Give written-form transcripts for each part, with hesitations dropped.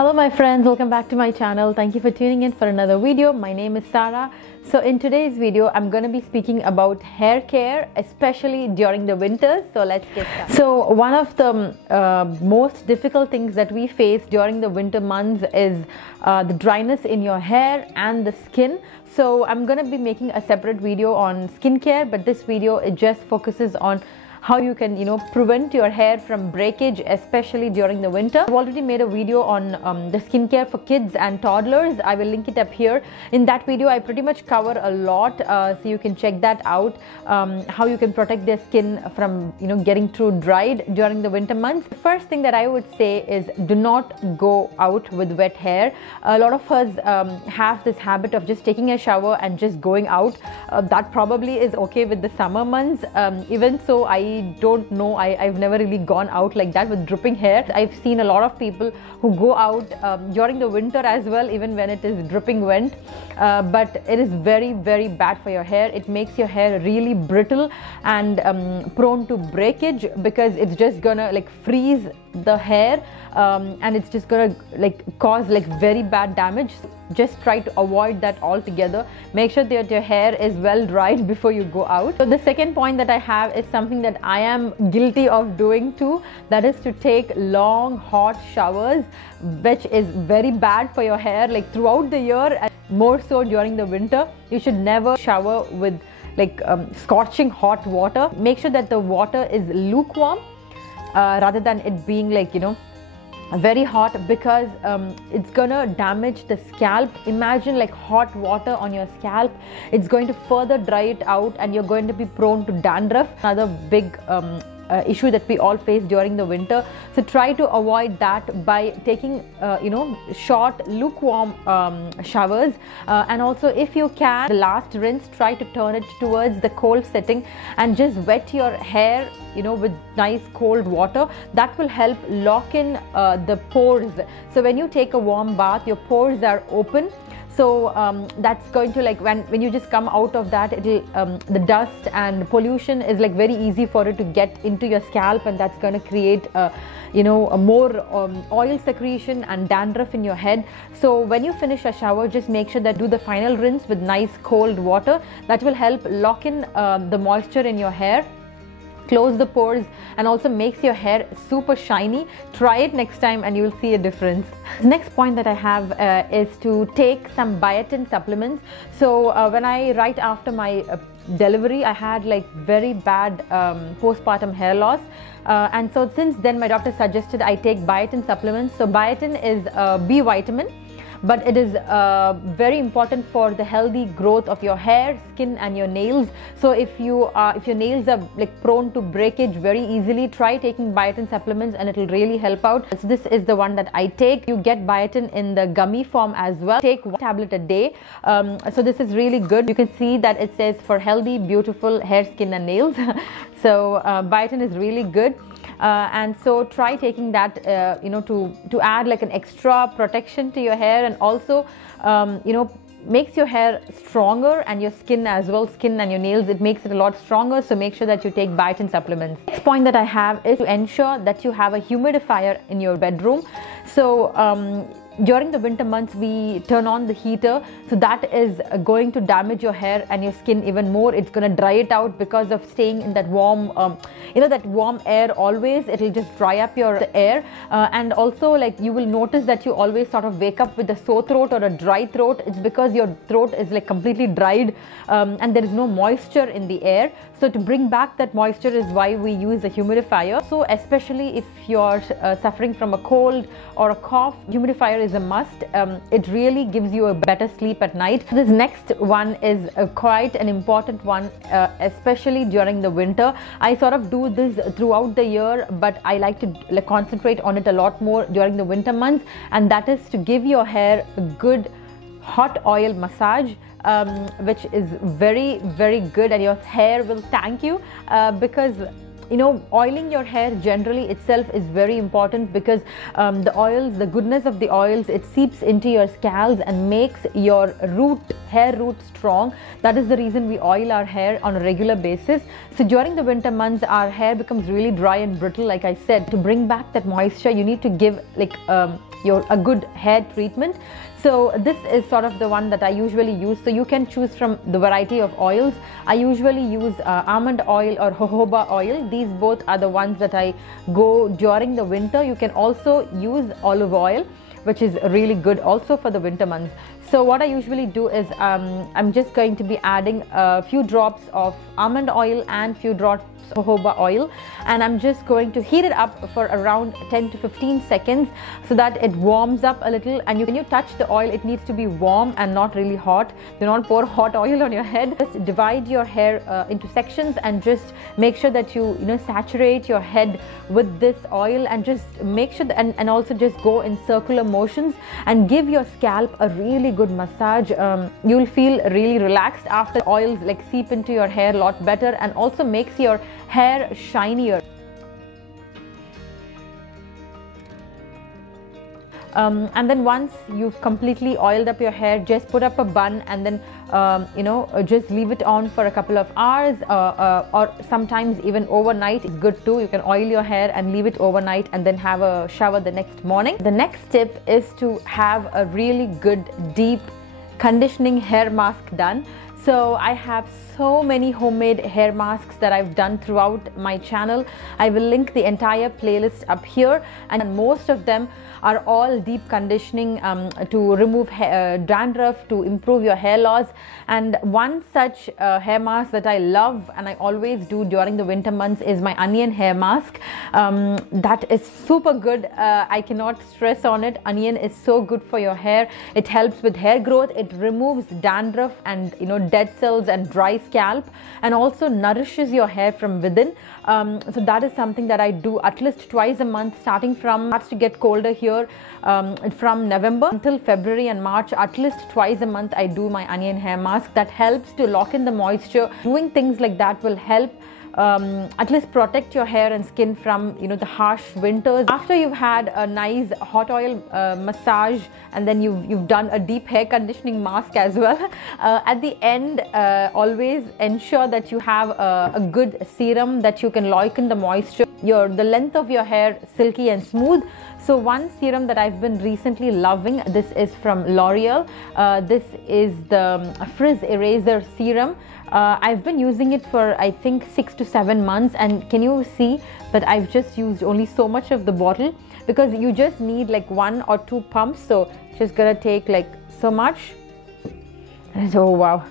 Hello my friends, welcome back to my channel. Thank you for tuning in for another video. My name is Sarah. So in today's video, I'm going to be speaking about hair care, especially during the winters. So let's get started. So one of the most difficult things that we face during the winter months is the dryness in your hair and the skin. So I'm going to be making a separate video on skincare, but this video, it just focuses on how you can prevent your hair from breakage, especially during the winter. I've already made a video on the skincare for kids and toddlers. I will link it up here. In that video I pretty much cover a lot, so you can check that out, how you can protect their skin from getting too dried during the winter months. The first thing that I would say is do not go out with wet hair. A lot of us have this habit of just taking a shower and just going out. That probably is okay with the summer months. Even so, I don't know, I've never really gone out like that with dripping hair. I've seen a lot of people who go out during the winter as well, even when it is dripping wet, but it is very, very bad for your hair. It makes your hair really brittle and prone to breakage, because it's just gonna freeze the hair, and it's just gonna cause very bad damage. Just try to avoid that altogether. Make sure that your hair is well dried before you go out. So the second point that I have is something that I am guilty of doing too, that is to take long hot showers, which is very bad for your hair throughout the year, and more so during the winter. You should never shower with scorching hot water. Make sure that the water is lukewarm rather than it being very hot, because it's gonna damage the scalp. Imagine hot water on your scalp. It's going to further dry it out, and you're going to be prone to dandruff, another big issue that we all face during the winter. So try to avoid that by taking short lukewarm showers, and also if you can, the last rinse, try to turn it towards the cold setting and just wet your hair with nice cold water. That will help lock in the pores. So when you take a warm bath, your pores are open. So that's going to when you just come out of that, it'll the dust and pollution is very easy for it to get into your scalp, and that's going to create a more oil secretion and dandruff in your head. So when you finish a shower, just make sure that do the final rinse with nice cold water. That will help lock in the moisture in your hair, close the pores, and also makes your hair super shiny. Try it next time and you will see a difference. The next point that I have is to take some biotin supplements. So right after my delivery, I had very bad postpartum hair loss, and so since then my doctor suggested I take biotin supplements. So biotin is a B vitamin, but it is very important for the healthy growth of your hair, skin and your nails. So if your nails are prone to breakage very easily, try taking biotin supplements and it will really help out. So this is the one that I take. You get biotin in the gummy form as well. Take 1 tablet a day. So this is really good. You can see that it says for healthy, beautiful hair, skin and nails. So biotin is really good. And so try taking that to add an extra protection to your hair, and also makes your hair stronger, and your skin as well, skin and your nails, it makes it a lot stronger. So make sure that you take biotin supplements. Next point that I have is to ensure that you have a humidifier in your bedroom. So during the winter months, we turn on the heater, so that is going to damage your hair and your skin even more. It's going to dry it out because of staying in that warm that warm air always. It'll just dry up your air, and also you will notice that you always sort of wake up with a sore throat or a dry throat. It's because your throat is completely dried, and there is no moisture in the air. So to bring back that moisture is why we use a humidifier. So especially if you're suffering from a cold or a cough, humidifier is a must. It really gives you a better sleep at night. This next one is quite an important one, especially during the winter. I sort of do this throughout the year, but I like to concentrate on it a lot more during the winter months, and that is to give your hair a good hot oil massage, which is very, very good, and your hair will thank you, because Oiling your hair generally itself is very important, because the oils, the goodness of the oils, it seeps into your scalps and makes your hair root strong. That is the reason we oil our hair on a regular basis. So during the winter months, our hair becomes really dry and brittle. Like I said, to bring back that moisture, you need to give a good hair treatment. So this is sort of the one that I usually use. So you can choose from the variety of oils. I usually use almond oil or jojoba oil. These both are the ones that I go during the winter. You can also use olive oil, which is really good also for the winter months. So what I usually do is I'm just going to be adding a few drops of almond oil and few drops jojoba oil, and I'm just going to heat it up for around 10 to 15 seconds so that it warms up a little. And when you touch the oil, it needs to be warm and not really hot. Do not pour hot oil on your head. Just divide your hair into sections and just make sure that you saturate your head with this oil, and just make sure that, and also just go in circular motions and give your scalp a really good massage. You'll feel really relaxed after. Oils seep into your hair a lot better, and also makes your hair shinier. And then once you've completely oiled up your hair, just put up a bun and then just leave it on for a couple of hours, or sometimes even overnight is good too. You can oil your hair and leave it overnight and then have a shower the next morning. The next tip is to have a really good deep conditioning hair mask done. So I have so many homemade hair masks that I've done throughout my channel. I will link the entire playlist up here, and most of them are all deep conditioning to remove dandruff, to improve your hair loss. And one such hair mask that I love and I always do during the winter months is my onion hair mask. That is super good. I cannot stress on it. Onion is so good for your hair. It helps with hair growth. It removes dandruff and dead cells and dry scalp, and also nourishes your hair from within. So that is something that I do at least twice a month, starting from starts to get colder here from November until February and March. At least twice a month I do my onion hair mask. That helps to lock in the moisture. Doing things like that will help at least protect your hair and skin from the harsh winters. After you've had a nice hot oil massage, and then you've done a deep hair conditioning mask as well, at the end always ensure that you have a good serum that you can lock in the moisture, the length of your hair silky and smooth. So one serum that I've been recently loving, this is from L'Oreal. This is the Frizz Eraser Serum. I've been using it for I think 6 to 7 months, and can you see that I've just used only so much of the bottle, because you just need 1 or 2 pumps. So just gonna take so much, and oh wow,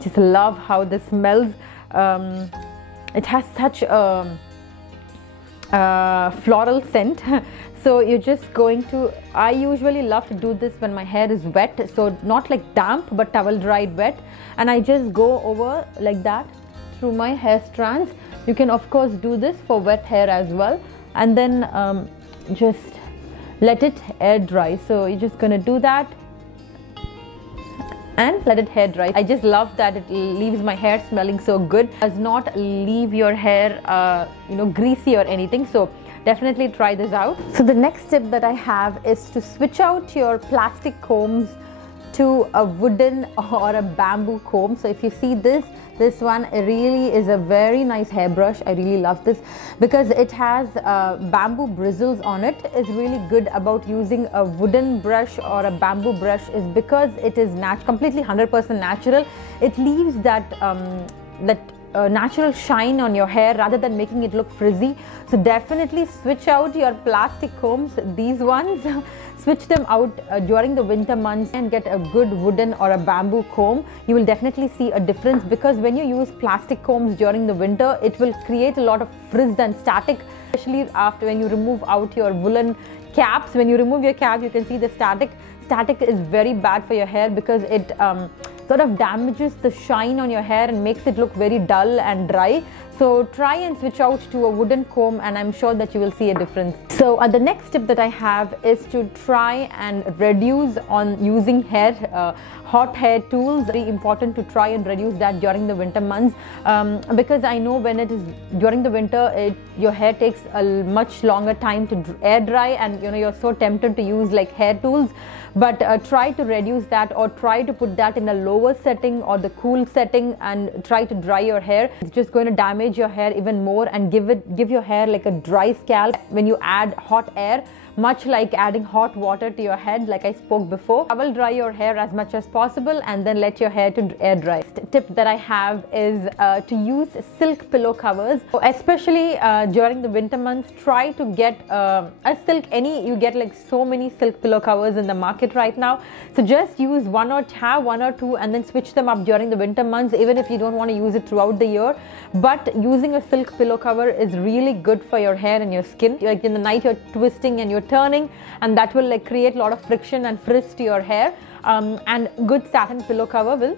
just love how this smells. It has such a floral scent. So you're just going to, I usually love to do this when my hair is wet, so not damp but towel dried wet, and I just go over like that through my hair strands. You can of course do this for wet hair as well, and then just let it air dry. So you're just gonna do that and let it hair dry. I just love that it leaves my hair smelling so good. It does not leave your hair greasy or anything. So definitely try this out. So the next tip that I have is to switch out your plastic combs to a wooden or a bamboo comb. So if you see this one, it really is a very nice hairbrush. I really love this because it has bamboo bristles on it. It's really good about using a wooden brush or a bamboo brush is because it is completely 100% natural. It leaves that natural shine on your hair rather than making it look frizzy. So definitely switch out your plastic combs, these ones. Switch them out during the winter months and get a good wooden or a bamboo comb. You will definitely see a difference, because when you use plastic combs during the winter, it will create a lot of frizz and static, especially after when you remove out your woolen caps. When you remove your cap, you can see the static. Static is very bad for your hair because it sort of damages the shine on your hair and makes it look very dull and dry. So try and switch out to a wooden comb, and I'm sure that you will see a difference. So the next tip that I have is to try and reduce on using hot hair tools. Very important to try and reduce that during the winter months, because I know when it is during the winter, your hair takes a much longer time to air dry, and you're so tempted to use like hair tools. But try to reduce that, or try to put that in a lower setting or the cool setting, and try to dry your hair. It's just going to damage your hair even more and give your hair like a dry scalp when you add hot air, much like adding hot water to your head, like I spoke before. I will dry your hair as much as possible and then let your hair to air dry. Tip that I have is to use silk pillow covers. So especially during the winter months, try to get a silk, you get like so many silk pillow covers in the market right now. So just use one or two and then switch them up during the winter months, even if you don't want to use it throughout the year. But using a silk pillow cover is really good for your hair and your skin. Like in the night, you're twisting and you're turning, and that will like create a lot of friction and frizz to your hair, and good satin pillow cover will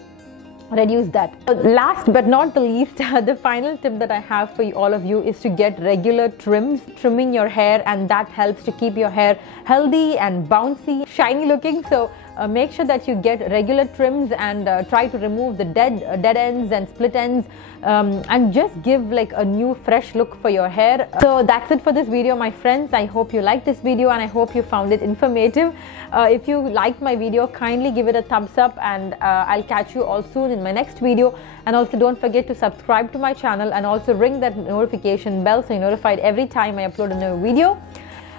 reduce that. Last but not the least, the final tip that I have for all of you is to get regular trimming your hair, and that helps to keep your hair healthy and bouncy, shiny looking. So make sure that you get regular trims and try to remove the dead ends and split ends, and just give like a new fresh look for your hair. So that's it for this video, my friends. I hope you liked this video and I hope you found it informative. If you liked my video, kindly give it a thumbs up, and I'll catch you all soon in my next video. And also don't forget to subscribe to my channel and also ring that notification bell so you're notified every time I upload a new video.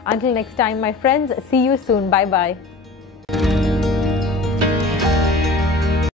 Until next time, my friends, see you soon. Bye bye.